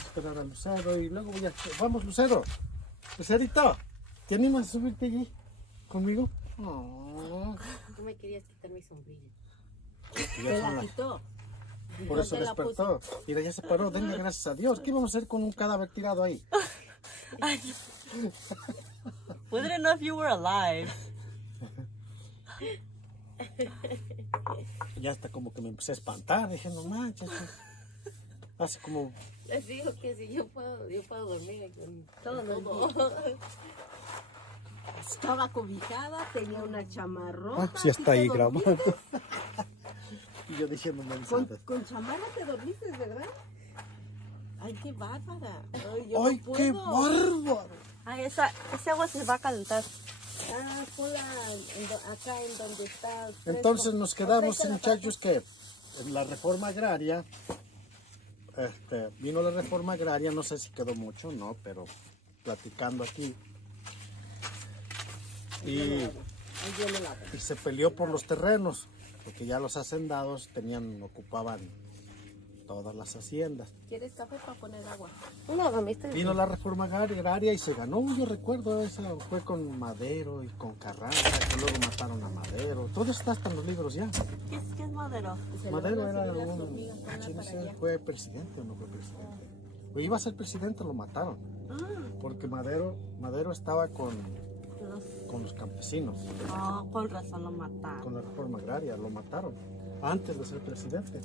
vamos a esperar a Lucero y luego voy a... Vamos, Lucero. Lucerito, ¿te animas a subirte allí conmigo? No me querías quitar mi sombrilla. Te la quitó. Por eso despertó. Mira, ya se paró. Denle gracias a Dios. ¿Qué vamos a hacer con un cadáver tirado ahí? Wouldn't it know if you were alive? Ya hasta como que me empecé a espantar. Dije, no manches. Hace como... Les digo que si yo puedo dormir con todo. Estaba cobijada, tenía una chamarrota. Sí, está ahí grabando. Y yo diciendo mensajes. Con chamarra te dormiste, ¿verdad? Ay, qué bárbara. ¡Ay, qué bárbaro! Ay, ese agua se va a calentar. Ah, ponla acá en donde está. Entonces nos quedamos, muchachos, que en la reforma agraria, vino la reforma agraria, no sé si quedó mucho, no, pero platicando aquí. Y se peleó por los terrenos, porque ya los hacendados ocupaban todas las haciendas. ¿Quieres café para poner agua? No, mami, estoy... Vino la reforma agraria y se ganó, yo recuerdo, eso fue con Madero y con Carranza, que luego mataron a Madero. Todo está hasta en los libros ya. ¿Qué es Madero? Madero era no sé, fue presidente o no fue presidente. O iba a ser presidente, lo mataron. Porque Madero estaba con los campesinos. Oh, con razón lo mataron. Con la reforma agraria, lo mataron. Antes de ser presidente.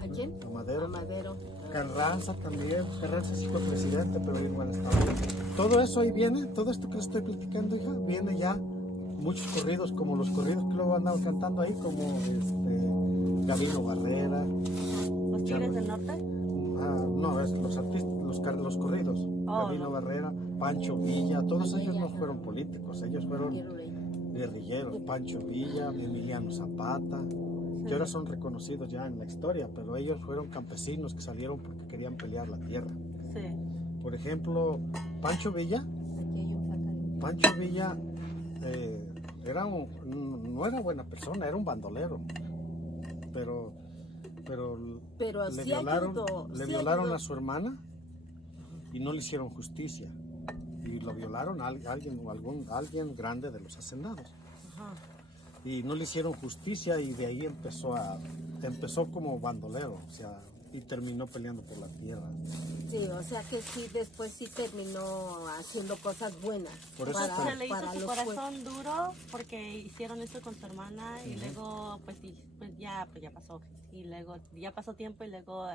¿A quién? A Madero. A Madero. Carranza también. Carranza sí fue presidente, pero igual estaba ahí. Todo eso ahí viene, todo esto que les estoy platicando, hija, viene ya muchos corridos, como los corridos que luego andaban cantando ahí, como Gabino Barrera. ¿Los Tigres del Norte? No, es los artistas, los corridos. Gabino Barrera, Pancho Villa, todos ellos no fueron políticos, ellos fueron guerrilleros. Pancho Villa, Emiliano Zapata, que ahora son reconocidos ya en la historia, pero ellos fueron campesinos que salieron porque querían pelear la tierra. Sí. Por ejemplo, Pancho Villa no era buena persona, era un bandolero, pero le violaron a su hermana y no le hicieron justicia y lo violaron a alguien grande de los hacendados. Y no le hicieron justicia y de ahí empezó como bandolero, o sea, y terminó peleando por la tierra. Sí, o sea que sí, después sí terminó haciendo cosas buenas. Por eso se le hizo su corazón duro porque hicieron esto con su hermana y luego pues ya pasó. Y luego ya pasó tiempo y luego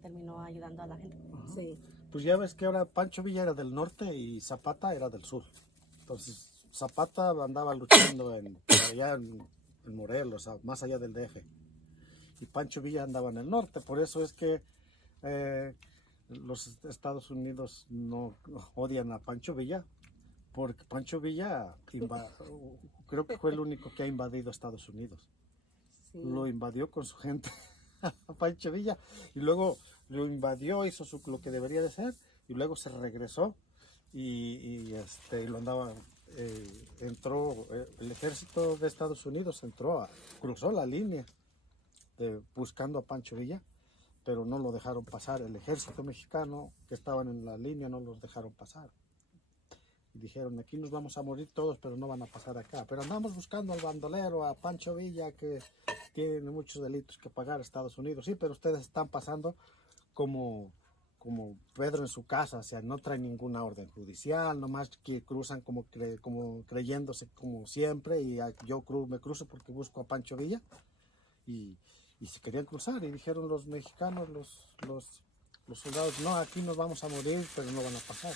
terminó ayudando a la gente. Sí. Pues ya ves que ahora Pancho Villa era del norte y Zapata era del sur. Entonces Zapata andaba luchando allá en Morelos, más allá del DF. Y Pancho Villa andaba en el norte. Por eso es que los Estados Unidos no odian a Pancho Villa. Porque Pancho Villa creo que fue el único que ha invadido Estados Unidos. Sí. Lo invadió con su gente a Pancho Villa. Y luego lo invadió, hizo lo que debería de ser. Y luego se regresó y lo andaba... entró el ejército de Estados Unidos, cruzó la línea buscando a Pancho Villa, pero no lo dejaron pasar. El ejército mexicano que estaban en la línea no los dejaron pasar. Y dijeron, aquí nos vamos a morir todos, pero no van a pasar acá. Pero andamos buscando al bandolero, a Pancho Villa, que tiene muchos delitos que pagar a Estados Unidos. Sí, pero ustedes están pasando como Pedro en su casa, o sea, no traen ninguna orden judicial, nomás que cruzan como creyéndose como siempre, y yo me cruzo porque busco a Pancho Villa, y se querían cruzar, y dijeron los mexicanos, los soldados, no, aquí nos vamos a morir, pero no van a pasar.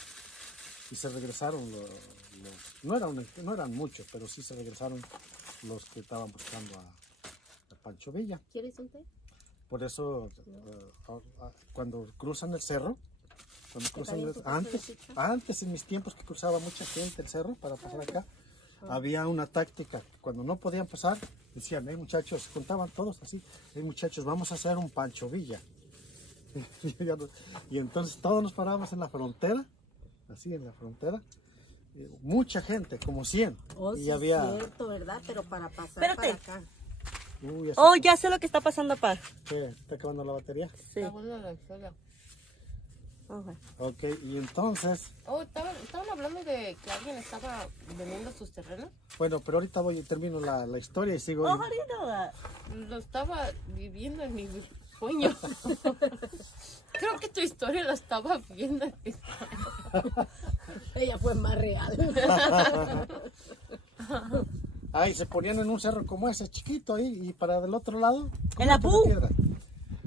Y se regresaron, no eran muchos, pero sí se regresaron los que estaban buscando a Pancho Villa. ¿Quieres un té? Por eso, cuando cruzan el cerro, antes en mis tiempos que cruzaba mucha gente el cerro para pasar acá, había una táctica. Cuando no podían pasar, decían, muchachos, se contaban todos así, muchachos, vamos a hacer un Pancho Villa. Y entonces todos nos parábamos en la frontera, así en la frontera, mucha gente, como 100. Oh, y sí, había... cierto, ¿verdad? Pero para pasar Espérate. para acá. Ya sé lo que está pasando, pa. ¿Qué? ¿Está acabando la batería? Sí. Okay. Ok, y entonces, Oh, estaban hablando de que alguien estaba vendiendo sus terrenos. bueno, pero ahorita termino la historia y sigo. Oh, how do you know that? Lo estaba viviendo en mi sueño. Creo que tu historia la estaba viendo. Ella fue más real. Ahí se ponían en un cerro como ese, chiquito ahí, y para del otro lado, ¿En la como pu? piedra.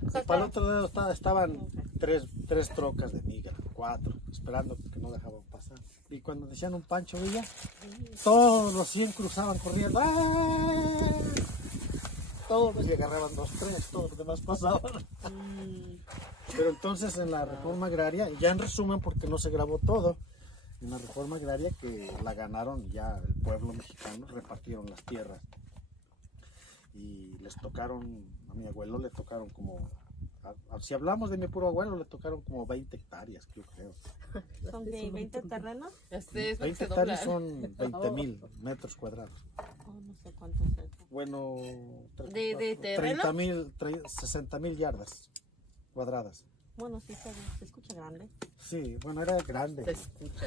Y para el otro lado estaban tres trocas de migra, 4, esperando que no dejaban pasar. Y cuando decían un Pancho Villa, todos los 100 cruzaban corriendo. ¡Ah! Todos y agarraban 2, 3, todos los demás pasaban. Pero entonces en la reforma agraria, ya en resumen porque no se grabó todo, en la reforma agraria que la ganaron ya el pueblo mexicano, repartieron las tierras. Y les tocaron, a mi abuelo le tocaron como, si hablamos de mi puro abuelo, le tocaron como 20 hectáreas, yo creo. ¿Son de 20 terrenos? Este es lo que 20 se hectáreas doblan. son 20,000 metros cuadrados. Oh, no sé cuántos es. Bueno, ¿De terreno? 60,000 yardas cuadradas. Bueno, sí se escucha grande. Sí, bueno, era grande. Se escucha.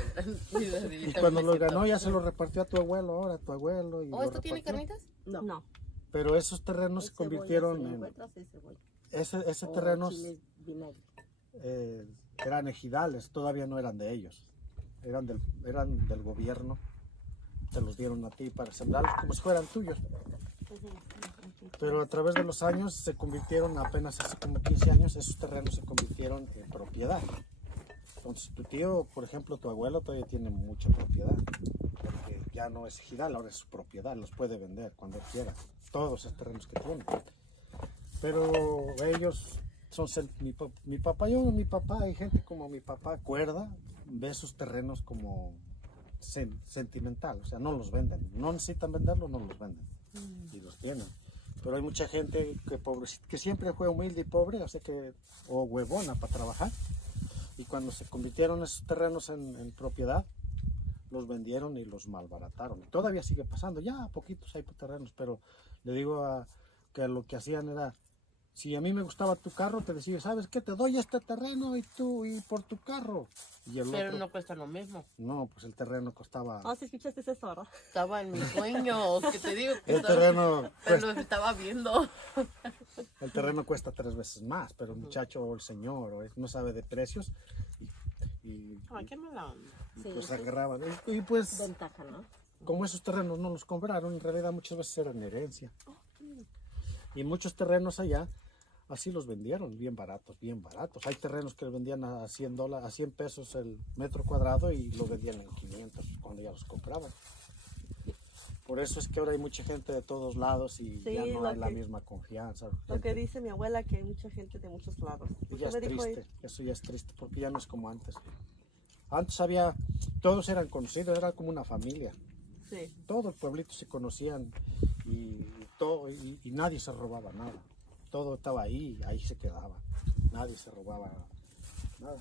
Y cuando lo ganó ya se lo repartió a tu abuelo, ahora a tu abuelo. Y ¿Oh, lo esto tiene repartió. carnitas? No. Pero esos terrenos se Cebolla, convirtieron si en... encuentras, es cebolla. Ese O terrenos chile vinagre. eran ejidales, todavía no eran de ellos. Eran del gobierno. Te los dieron a ti para sembrarlos como si fueran tuyos. Pero a través de los años se convirtieron, apenas hace como 15 años, esos terrenos se convirtieron en propiedad. Entonces tu tío, por ejemplo, tu abuelo todavía tiene mucha propiedad, porque ya no es ejidal, ahora es su propiedad, los puede vender cuando quiera, todos esos terrenos que tiene. Pero ellos son, mi papá, hay gente como mi papá, cuerda, ve esos terrenos como sentimental, o sea, no los venden, no necesitan venderlos, no los venden y los tienen. Pero hay mucha gente que siempre fue humilde y pobre, o sea o huevona para trabajar, y cuando se convirtieron esos terrenos en propiedad, los vendieron y los malbarataron. Y todavía sigue pasando, ya poquitos hay terrenos, pero le digo que lo que hacían era, si a mí me gustaba tu carro, te decía, ¿sabes qué? Te doy este terreno y por tu carro. Y el Pero otro, no cuesta lo mismo. no, pues el terreno costaba... Oh, si escuchaste eso, ¿verdad? Estaba en mis sueños, que te digo que El terreno, pero lo estaba viendo. el terreno cuesta 3 veces más, pero el muchacho o el señor no sabe de precios y Ay, qué mala onda. Sí, pues eso es agarraban. Y pues ventaja, ¿no? como esos terrenos no los compraron, en realidad muchas veces eran herencia. Y muchos terrenos allá así los vendieron, bien baratos, bien baratos. Hay terrenos que vendían a $100, a 100 pesos el metro cuadrado y lo vendían en 500 cuando ya los compraban. Por eso es que ahora hay mucha gente de todos lados y Sí, ya no lo hay la que- misma confianza. Lo que dice mi abuela, que hay mucha gente de muchos lados. Y ya Usted es me dijo, triste, eso ya es triste, porque ya no es como antes. Antes todos eran conocidos, era como una familia. sí. Todo el pueblito se conocían y nadie se robaba nada. Todo estaba ahí se quedaba. Nadie se robaba nada.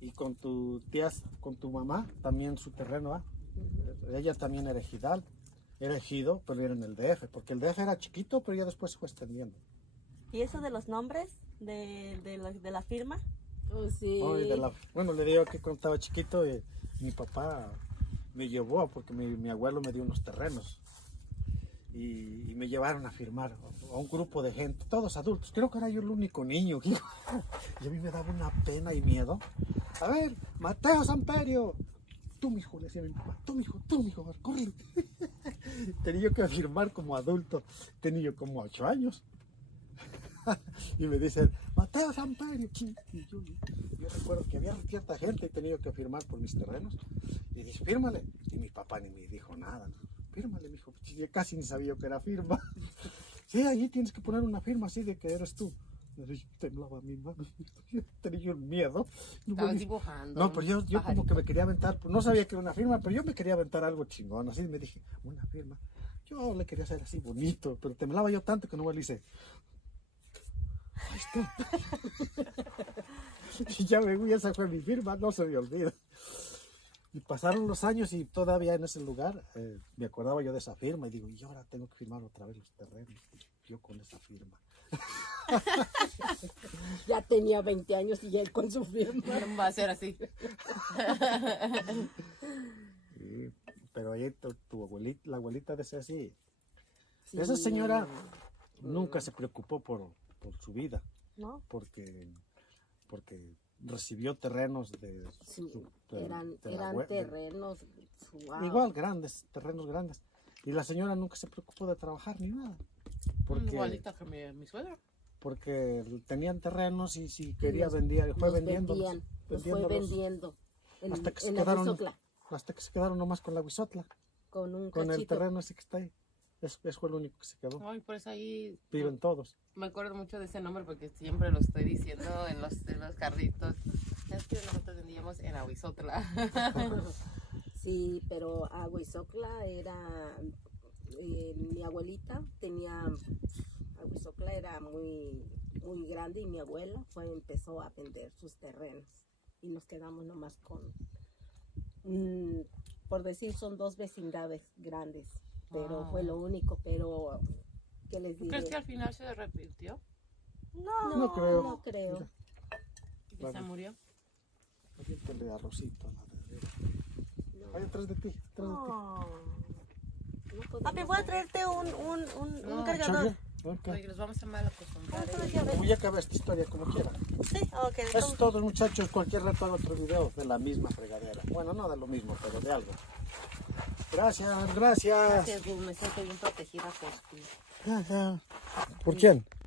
Y con tu tía, con tu mamá, también su terreno, ¿ah? Ella también era ejidal, era ejido, pero era en el DF, porque el DF era chiquito, pero ya después se fue extendiendo. ¿Y eso de los nombres de la firma? Oh, sí. No, y bueno, le digo que cuando estaba chiquito, mi papá me llevó, porque mi abuelo me dio unos terrenos. Y me llevaron a firmar a un grupo de gente, todos adultos. Creo que era yo el único niño. Y a mí me daba una pena y miedo. A ver, Mateo Samperio. Tú, mijo, le decía a mi papá. Tú, mijo, corre. Tenía yo que firmar como adulto. Tenía yo como 8 años. Y me dicen, Mateo Samperio. Y yo recuerdo que había cierta gente y tenía que firmar por mis terrenos. Y dije, fírmale. Y mi papá ni me dijo nada, ¿no? Fírmale, mijo. Yo casi ni sabía que era firma. Sí, allí tienes que poner una firma así de que eres tú. Y temblaba mi mano. Tenía yo miedo. Estabas dibujando. No, pero yo como que me quería aventar. No sabía que era una firma, pero yo me quería aventar algo chingón. Así me dije, una firma. Yo le quería hacer así bonito, pero temblaba yo tanto que no le hice. Ahí está. Y ya esa fue mi firma, no se me olvida. Y pasaron los años y todavía en ese lugar me acordaba yo de esa firma y digo, y ahora tengo que firmar otra vez los terrenos. Yo con esa firma. Ya tenía 20 años y él con su firma. Va a ser así. Sí, pero ahí tu abuelita, la abuelita decía así. Sí. Esa señora nunca se preocupó por su vida, ¿No? porque recibió terrenos de... Sí, de la eran abue- de- terrenos. Wow. Igual grandes, terrenos grandes. Y la señora nunca se preocupó de trabajar ni nada. Igualita que mi suegra. Porque tenían terrenos y si quería los- vendía, fue los vendiendo. vendían, los fue vendiendo hasta que se en la quedaron, Huizotla, hasta que se quedaron nomás con la huizotla, con un con el cachito. terreno ese que está ahí. Eso fue lo único que se quedó. Ay, por eso ahí Viven todos. me acuerdo mucho de ese nombre porque siempre lo estoy diciendo en los carritos. Es que nosotros vendíamos en Ahuizotla. Sí, pero Ahuizotla era, mi abuelita tenía, Ahuizotla era muy grande y mi abuela empezó a vender sus terrenos y nos quedamos nomás con, por decir, son 2 vecindades grandes, pero fue lo único, pero, ¿qué les digo? ¿Crees que al final se arrepintió No creo. No creo. y se Vale. murió? Aviéntale arrocito a la nevera. Ahí atrás de ti, atrás de ti. No podemos Papi, voy a traerte un cargador. Chale, ok. Porque nos vamos a mal acostumbrar. Voy a acabar esta historia como quiera. Sí, ok. Eso es todo, muchachos. Cualquier rato hago otro video de la misma fregadera. Bueno, no de lo mismo, pero de algo. Gracias, gracias. Me siento bien protegida por ti. ¿Por quién?